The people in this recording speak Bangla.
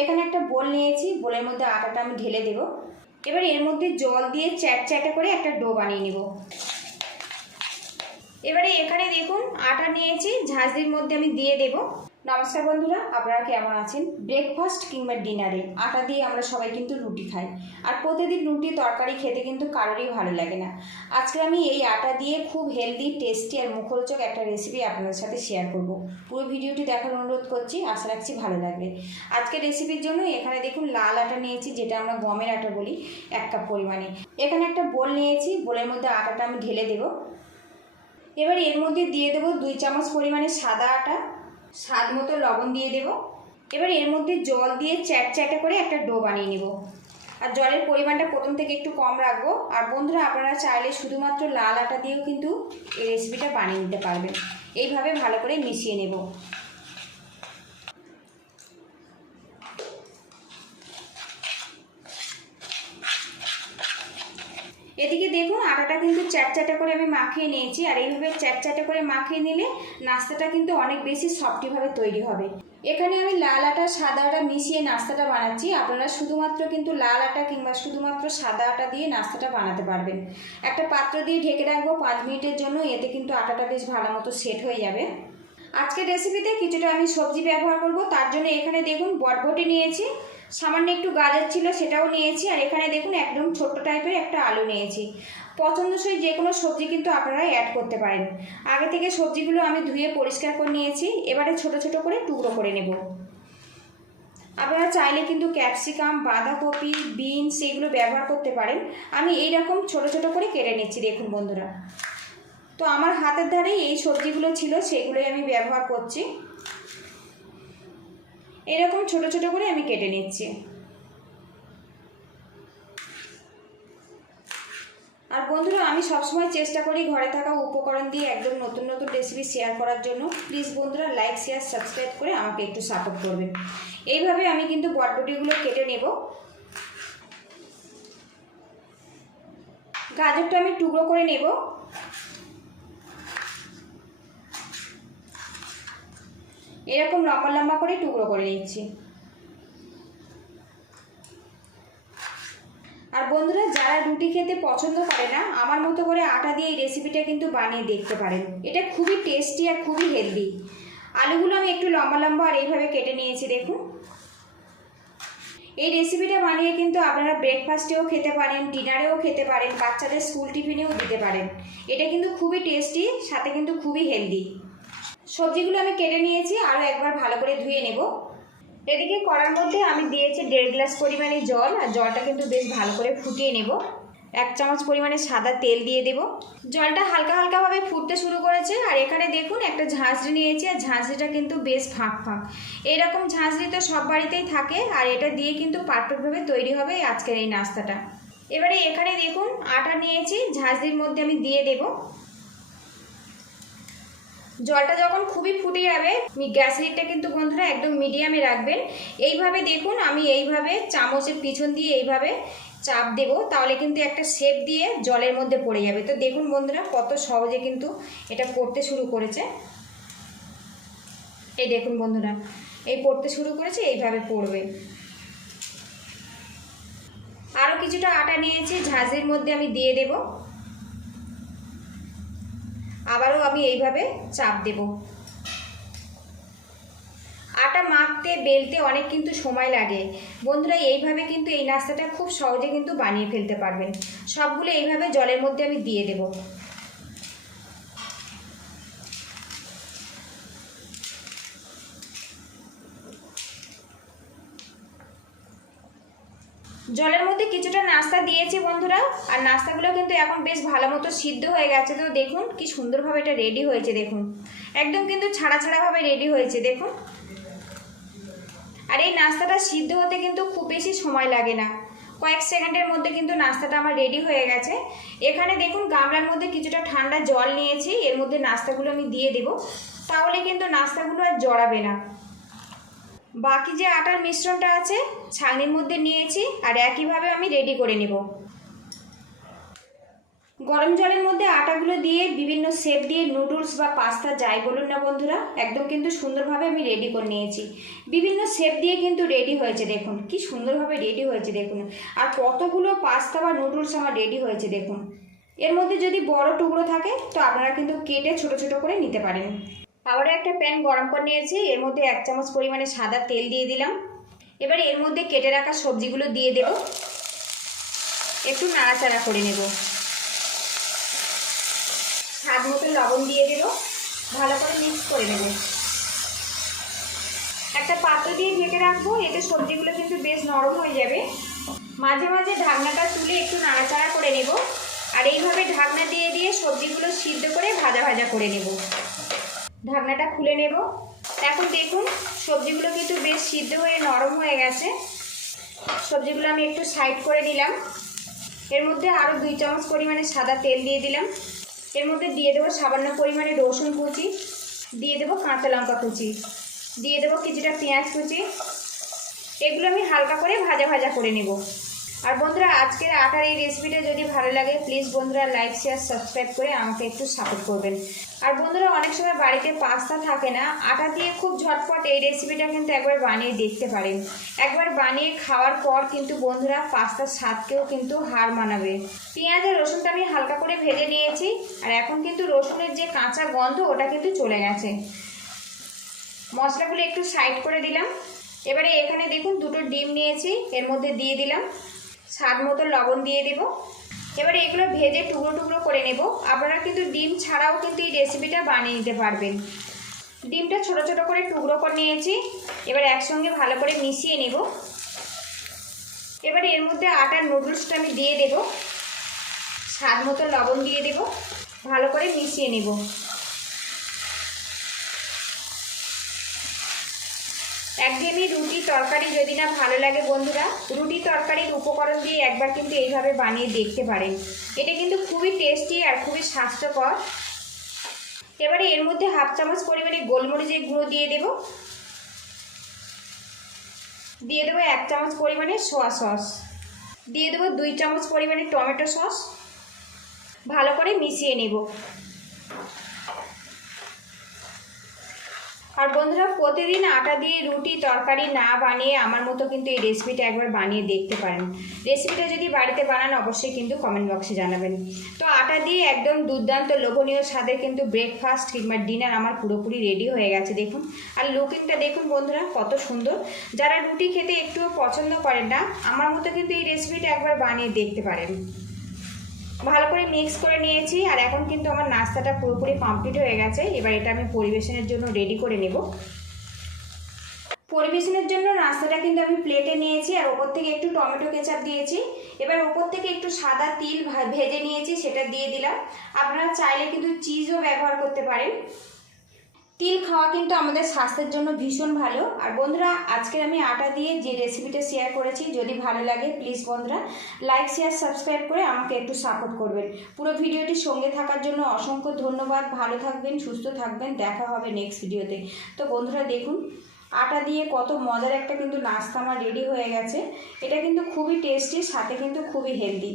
এখানে একটা বোল নিয়েছি, বোলের মধ্যে আটাটা আমি ঢেলে দেব। এবার এর মধ্যে জল দিয়ে চ্যাট চ্যাটে করে একটা ডো বানিয়ে নেব। এবারে এখানে দেখুন, আটা নিয়েছি, ঝাঁঝরির মধ্যে আমি দিয়ে দেব। নমস্কার বন্ধুরা, আপনারা কেমন আছেন? ব্রেকফাস্ট কিংবা ডিনারে আটা দিয়ে আমরা সবাই কিন্তু রুটি খাই। আর প্রতিদিন রুটি তরকারি খেতে কিন্তু কারোরই ভালো লাগে না। আজকে আমি এই আটা দিয়ে খুব হেলদি টেস্টি আর মুখরোচক একটা রেসিপি আপনাদের সাথে শেয়ার করব। পুরো ভিডিওটি দেখার অনুরোধ করছি, আশা রাখছি ভালো লাগবে। আজকে রেসিপির জন্য এখানে দেখুন লাল আটা নিয়েছি, যেটা আমরা গমের আটা বলি, এক কাপ পরিমাণে। এখানে একটা বোল নিয়েছি, বোলের মধ্যে আটাটা আমি ঢেলে দেবো। এবার এর মধ্যে দিয়ে দেবো দুই চামচ পরিমাণে সাদা আটা স্বাদ মতো লবণ দিয়ে দেব। এবার এর মধ্যে জল দিয়ে চ্যাট চ্যাটে করে একটা ডো বানিয়ে নেব। আর জলের পরিমাণটা প্রথম থেকে একটু কম রাখব। আর বন্ধুরা, আপনারা চাইলে শুধুমাত্র লাল আটা দিয়েও কিন্তু এই রেসিপিটা বানিয়ে নিতে পারবেন। এইভাবে ভালো করে মিশিয়ে নেব। এদিকে দেখুন, আটাটা কিন্তু চ্যাটচ্যাটে করে আমি মাখিয়ে নিয়েছি, আর এইভাবে চ্যাটচ্যাটে করে মাখিয়ে নিলে নাস্তাটা কিন্তু অনেক বেশি সফটিভাবে তৈরি হবে। এখানে আমি লাল আটা, সাদা আটা মিশিয়ে নাস্তাটা বানাচ্ছি। আপনারা শুধুমাত্র কিন্তু লাল আটা কিংবা শুধুমাত্র সাদা আটা দিয়ে নাস্তাটা বানাতে পারবেন। একটা পাত্র দিয়ে ঢেকে রাখব পাঁচ মিনিটের জন্য, এতে কিন্তু আটাটা বেশ ভালো মতো সেট হয়ে যাবে। আজকের রেসিপিতে কিছুটা আমি সবজি ব্যবহার করব, তার জন্য এখানে দেখুন বটবটি নিয়েছি। সামান্য একটু গাজর ছিল সেটাও নিয়েছি, আর এখানে দেখুন একদম ছোট্ট টাইপের একটা আলু নিয়েছি। পছন্দসই যে কোনো সবজি কিন্তু আপনারা অ্যাড করতে পারেন। আগে থেকে সবজিগুলো আমি ধুয়ে পরিষ্কার করে নিয়েছি, এবারে ছোট ছোট করে টুকরো করে নেব। আপনারা চাইলে কিন্তু ক্যাপসিকাম, বাঁধাকপি, বিনস এগুলো ব্যবহার করতে পারেন। আমি এই রকম ছোট ছোট করে কেটে নিচ্ছি, দেখুন বন্ধুরা। তো আমার হাতের ধারেই এই সবজিগুলো ছিল, সেগুলোই আমি ব্যবহার করছি। এরকম ছোট ছোট করে আমি কেটে নিচ্ছি। আর বন্ধুরা, আমি সবসময় চেষ্টা করি ঘরে থাকা উপকরণ দিয়ে একদম নতুন নতুন রেসিপি শেয়ার করার জন্য। প্লিজ বন্ধুরা লাইক শেয়ার সাবস্ক্রাইব করে আমাকে একটু সাপোর্ট করবেন। এইভাবে আমি কিন্তু বটবটিগুলো কেটে নেব। গাজরটা আমি টুকরো করে নেব। এরকম লম্বা লম্বা করে টুকরো করে নিচ্ছি। আর বন্ধুরা, যারা রুটি খেতে পছন্দ করে না, আমার মতো করে আটা দিয়ে এই রেসিপিটা কিন্তু বানিয়ে দেখতে পারেন। এটা খুবই টেস্টি আর খুবই হেলদি আলুগুলো আমি একটু লম্বা লম্বা আর এইভাবে কেটে নিয়েছি, দেখুন। এই রেসিপিটা বানিয়ে কিন্তু আপনারা ব্রেকফাস্টেও খেতে পারেন ডিনারেও খেতে পারেন, বাচ্চাদের স্কুল টিফিনেও দিতে পারেন। এটা কিন্তু খুবই টেস্টি সাথে কিন্তু খুবই হেলদি সবজিগুলো আমি কেটে নিয়েছি আরও একবার ভালো করে ধুয়ে নেব। এদিকে কড়ার মধ্যে আমি দিয়েছি দেড় গ্লাস পরিমাণে জল, আর জলটা কিন্তু বেশ ভালো করে ফুটিয়ে নেব। এক চামচ পরিমাণে সাদা তেল দিয়ে দেব। জলটা হালকা হালকাভাবে ফুটতে শুরু করেছে, আর এখানে দেখুন একটা ঝাঁঝরি নিয়েছি, আর ঝাঁঝরিটা কিন্তু বেশ ফাঁক ফাঁক এরকম ঝাঁঝরি তো সব বাড়িতেই থাকে, আর এটা দিয়ে কিন্তু পারফেক্টভাবে তৈরি হবে আজকের এই নাস্তাটা। এবারে এখানে দেখুন আটা নিয়েছি, ঝাঁঝরির মধ্যে আমি দিয়ে দেবো। জলটা যখন খুবই ফুটে যাবে গ্যাস লিডটা কিন্তু বন্ধুরা একদম মিডিয়ামে রাখবেন। এইভাবে দেখুন, আমি এইভাবে চামচের পিছন দিয়ে এইভাবে চাপ দেব, তাহলে কিন্তু একটা শেপ দিয়ে জলের মধ্যে পড়ে যাবে। তো দেখুন বন্ধুরা, কত সহজে কিন্তু এটা পড়তে শুরু করেছে। এই দেখুন বন্ধুরা, এই পড়তে শুরু করেছে, এইভাবে পড়বে। আরও কিছুটা আটা নিয়েছি ঝাঁঝরির মধ্যে আমি দিয়ে দেবো আবারও আমি এইভাবে চাপ দেব। আটা মাখতে, বেলতে অনেক কিন্তু সময় লাগে। বন্ধুরা, এইভাবে কিন্তু এই নাস্তাটা খুব সহজে কিন্তু বানিয়ে ফেলতে পারবেন। সবগুলো এইভাবে জলের মধ্যে আমি দিয়ে দেব। জলের মধ্যে কিছুটা নাস্তা দিয়েছি বন্ধুরা, আর নাস্তাগুলো কিন্তু এখন বেশ ভালো মতো সিদ্ধ হয়ে গেছে। তো দেখুন, কি সুন্দরভাবে এটা রেডি হয়েছে, দেখুন। একদম কিন্তু ছাড়া ছাড়াভাবে রেডি হয়েছে, দেখুন। আর এই নাস্তাটা সিদ্ধ হতে কিন্তু খুব বেশি সময় লাগে না। কয়েক সেকেন্ডের মধ্যে কিন্তু নাস্তাটা আমার রেডি হয়ে গেছে। এখানে দেখুন, গামলার মধ্যে কিছুটা ঠান্ডা জল নিয়েছি, এর মধ্যে নাস্তাগুলো আমি দিয়ে দেব। তাহলে কিন্তু নাস্তাগুলো আর জড়াবে না। বাকি যে আটার মিশ্রণটা আছে, ছাঁকনির মধ্যে নিয়েছি আর একইভাবে আমি রেডি করে নেব। গরম জলের মধ্যে আটাগুলো দিয়ে বিভিন্ন শেপ দিয়ে নুডলস বা পাস্তা যাই বলুন না বন্ধুরা, একদম কিন্তু সুন্দরভাবে আমি রেডি করে নিয়েছি। বিভিন্ন শেপ দিয়ে কিন্তু রেডি হয়েছে দেখুন, কি সুন্দরভাবে রেডি হয়েছে দেখুন। আর কতগুলো পাস্তা বা নুডলস আমার রেডি হয়েছে দেখুন। এর মধ্যে যদি বড় টুকরো থাকে, তো আপনারা কিন্তু কেটে ছোট ছোট করে নিতে পারেন। আবারও একটা প্যান গরম করে নিয়েছি, এর মধ্যে এক চামচ পরিমাণে সাদা তেল দিয়ে দিলাম। এবার এর মধ্যে কেটে রাখা সবজিগুলো দিয়ে দেব। একটু নাড়াচাড়া করে নেব। স্বাদ মতো লবণ দিয়ে দেব। ভালো করে মিক্স করে নেব। একটা পাত্র দিয়ে ঢেকে রাখব, এতে সবজিগুলো কিন্তু বেশ নরম হয়ে যাবে। মাঝে মাঝে ঢাকনাটা তুলে একটু নাড়াচাড়া করে নেব। আর এইভাবে ঢাকনা দিয়ে দিয়ে সবজিগুলো সিদ্ধ করে ভাজা ভাজা করে নেব। ঢাকনাটা খুলে নেব। এখন দেখুন সবজিগুলো কিন্তু বেশ সিদ্ধ হয়ে নরম হয়ে গেছে। সবজিগুলো আমি একটু সাইড করে নিলাম। এর মধ্যে আরও দুই চামচ পরিমাণে সাদা তেল দিয়ে দিলাম। এর মধ্যে দিয়ে দেবো সামান্য পরিমাণে রসুন কুচি, দিয়ে দেবো কাঁচা লঙ্কা কুচি, দিয়ে দেবো কিছুটা পেঁয়াজ কুচি। এগুলো আমি হালকা করে ভাজা ভাজা করে নেব। আর বন্ধুরা, আজকের আটার এই রেসিপিটা যদি ভালো লাগে প্লিজ বন্ধুরা লাইক শেয়ার সাবস্ক্রাইব করে আমাকে একটু সাপোর্ট করবেন। আর বন্ধুরা, অনেক সময় বাড়িতে পাস্তা থাকে না, আটা দিয়ে খুব ঝটপট এই রেসিপিটা কিন্তু একবার বানিয়ে দেখতে পারেন। একবার বানিয়ে খাওয়ার পর কিন্তু বন্ধুরা পাস্তার স্বাদকেও কিন্তু হার মানাবে। পেঁয়াজ আর রসুনটা আমি হালকা করে ভেজে নিয়েছি, আর এখন কিন্তু রসুনের যে কাঁচা গন্ধ, ওটা কিন্তু চলে গেছে। মশলাগুলো একটু সাইড করে দিলাম। এবারে এখানে দেখুন, দুটো ডিম নিয়েছি, এর মধ্যে দিয়ে দিলাম। স্বাদ মতো লবণ দিয়ে দেব। এবারে এগুলো ভেজে টুকরো টুকরো করে নেব। আপনারা কিন্তু ডিম ছাড়াও কিন্তু এই রেসিপিটা বানিয়ে নিতে পারবেন। ডিমটা ছোট ছোট করে টুকরো করে নিয়েছি। এবার একসঙ্গে ভালো করে মিশিয়ে নেব। এবারে এর মধ্যে আটার নুডলসটা আমি দিয়ে দেব। স্বাদ মতো লবণ দিয়ে দেব। ভালো করে মিশিয়ে নেব। একঘেয়েমি রুটি তরকারি যদি না ভালো লাগে বন্ধুরা, রুটি তরকারির উপকরণ দিয়ে একবার কিন্তু এইভাবে বানিয়ে দেখতে পারেন। এটা কিন্তু খুবই টেস্টি আর খুবই স্বাস্থ্যকর। এবারে এর মধ্যে হাফ চামচ পরিমাণে গোলমরিচের গুঁড়ো দিয়ে দেব। দিয়ে দেবো এক চামচ পরিমাণে সোয়া সস দিয়ে দেবো দুই চামচ পরিমাণে টমেটো সস ভালো করে মিশিয়ে নেব। আর বন্ধুরা, প্রতিদিন আটা দিয়ে রুটি, তরকারি না বানিয়ে আমার মতো কিন্তু এই রেসিপিটা একবার বানিয়ে দেখতে পারেন। রেসিপিটা যদি বাড়িতে বানান, অবশ্যই কিন্তু কমেন্ট বক্সে জানাবেন। তো আটা দিয়ে একদম দুর্দান্ত লোভনীয় স্বাদের কিন্তু ব্রেকফাস্ট কিংবা ডিনার আমার পুরোপুরি রেডি হয়ে গেছে, দেখুন। আর লুকিংটা দেখুন বন্ধুরা, কত সুন্দর। যারা রুটি খেতে একটুও পছন্দ করেন না, আমার মতো কিন্তু এই রেসিপিটা একবার বানিয়ে দেখতে পারেন। ভালো করে মিক্স করে নিয়েছি আর এখন কিন্তু আমার নাস্তাটা পুরোপুরি কমপ্লিট হয়ে গেছে। এবার এটা আমি পরিবেশনের জন্য রেডি করে নেব। পরিবেশনের জন্য নাস্তাটা কিন্তু আমি প্লেটে নিয়েছি আর ওপর থেকে একটু টমেটো কেচাপ দিয়েছি। এবার ওপর থেকে একটু সাদা তিল ভেজে নিয়েছি, সেটা দিয়ে দিলাম। আপনারা চাইলে কিন্তু চিজও ব্যবহার করতে পারেন। তিল খাওয়া কিন্তু আমাদের স্বাস্থ্যের জন্য ভীষণ ভালো। আর বন্ধুরা, আজকে আমি আটা দিয়ে যে রেসিপিটা শেয়ার করেছি, যদি ভালো লাগে প্লিজ বন্ধুরা লাইক শেয়ার সাবস্ক্রাইব করে আমাকে একটু সাপোর্ট করবেন। পুরো ভিডিওটি সঙ্গে থাকার জন্য অসংখ্য ধন্যবাদ। ভালো থাকবেন, সুস্থ থাকবেন। দেখা হবে নেক্সট ভিডিওতে তো বন্ধুরা, দেখুন, আটা দিয়ে কত মজার একটা কিন্তু নাস্তা আমার রেডি হয়ে গেছে। এটা কিন্তু খুবই টেস্টি সাথে কিন্তু খুবই হেলদি